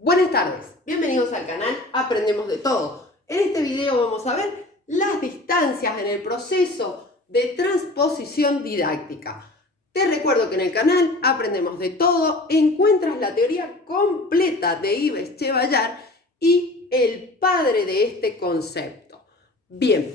Buenas tardes, bienvenidos al canal Aprendemos de Todo. En este video vamos a ver las distancias en el proceso de transposición didáctica. Te recuerdo que en el canal Aprendemos de Todo encuentras la teoría completa de Yves Chevallar y el padre de este concepto. Bien,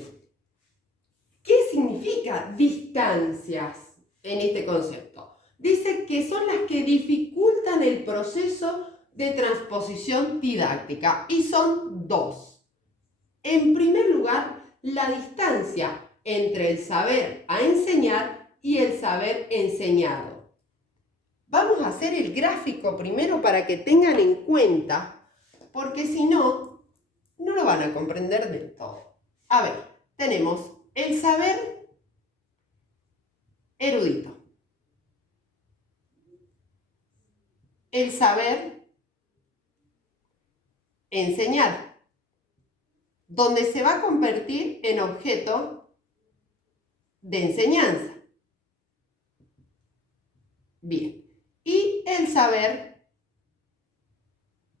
¿qué significa distancias en este concepto? Dice que son las que dificultan el proceso de transposición didáctica y son dos. En primer lugar, la distancia entre el saber a enseñar y el saber enseñado. Vamos a hacer el gráfico primero para que tengan en cuenta, porque si no, no lo van a comprender del todo. A ver, tenemos el saber erudito, el saber enseñar, donde se va a convertir en objeto de enseñanza. Bien, y el saber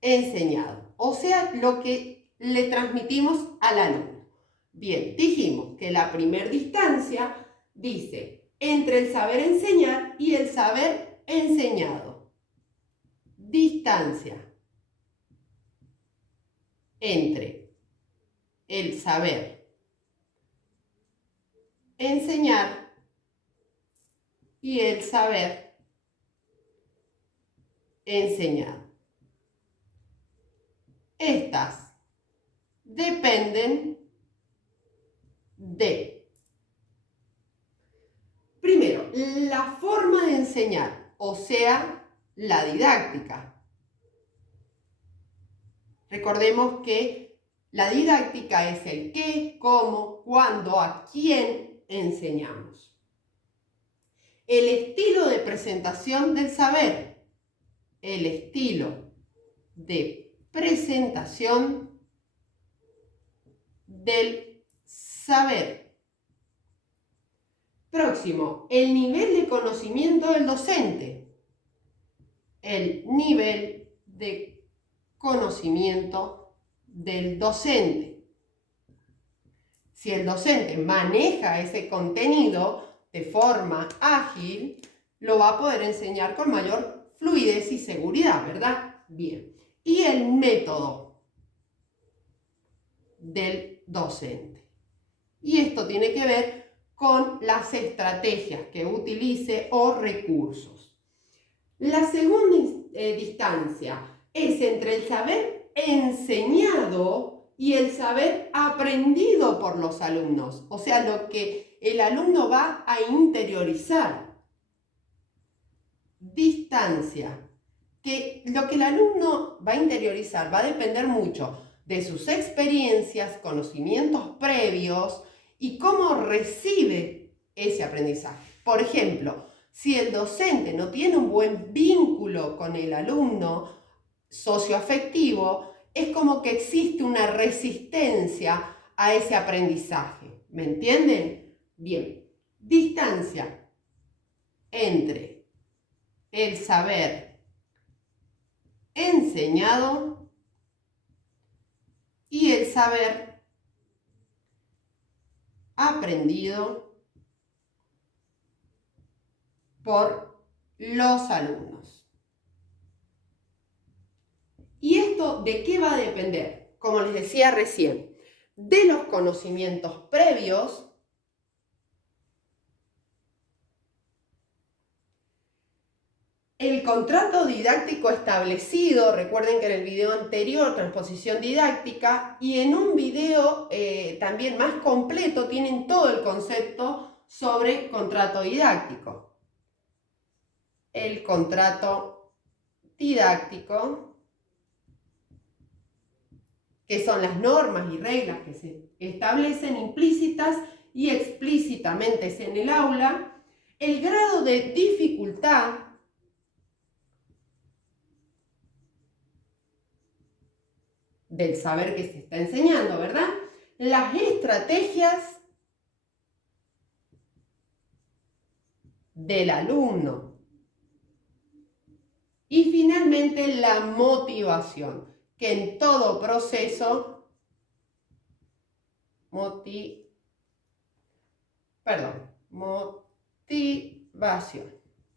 enseñado, o sea, lo que le transmitimos al alumno. Bien, dijimos que la primera distancia dice entre el saber enseñar y el saber enseñado. Distancia entre el saber enseñar y el saber enseñado. Estas dependen de, primero, la forma de enseñar, o sea, la didáctica. Recordemos que la didáctica es el qué, cómo, cuándo, a quién enseñamos. El estilo de presentación del saber. El estilo de presentación del saber. Próximo, el nivel de conocimiento del docente. El nivel de conocimiento del docente. Si el docente maneja ese contenido de forma ágil, lo va a poder enseñar con mayor fluidez y seguridad, ¿verdad? Bien. Y el método del docente. Y esto tiene que ver con las estrategias que utilice o recursos. La segunda distancia es entre el saber enseñado y el saber aprendido por los alumnos, o sea, lo que el alumno va a interiorizar. Distancia, que lo que el alumno va a interiorizar va a depender mucho de sus experiencias, conocimientos previos y cómo recibe ese aprendizaje. Por ejemplo, si el docente no tiene un buen vínculo con el alumno socioafectivo, es como que existe una resistencia a ese aprendizaje. ¿Me entienden? Bien, distancia entre el saber enseñado y el saber aprendido por los alumnos. ¿Y esto de qué va a depender? Como les decía recién, de los conocimientos previos, el contrato didáctico establecido, recuerden que en el video anterior, transposición didáctica, y en un video también más completo tienen todo el concepto sobre contrato didáctico. El contrato didáctico, que son las normas y reglas que se establecen implícitas y explícitamente en el aula, el grado de dificultad del saber que se está enseñando, ¿verdad? Las estrategias del alumno Y finalmente la motivación, que en todo proceso, motivación.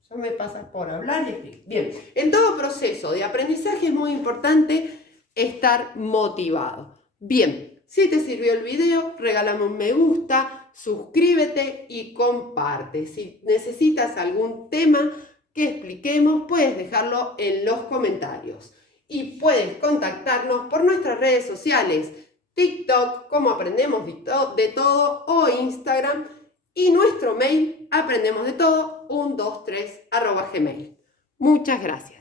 Eso me pasa por hablar y escribir. Bien, en todo proceso de aprendizaje es muy importante estar motivado. Bien, si te sirvió el video, regálame un me gusta, suscríbete y comparte. Si necesitas algún tema que expliquemos, puedes dejarlo en los comentarios. Y puedes contactarnos por nuestras redes sociales, TikTok, como aprendemos de todo, o Instagram, y nuestro mail, aprendemosdetodo123@gmail. Muchas gracias.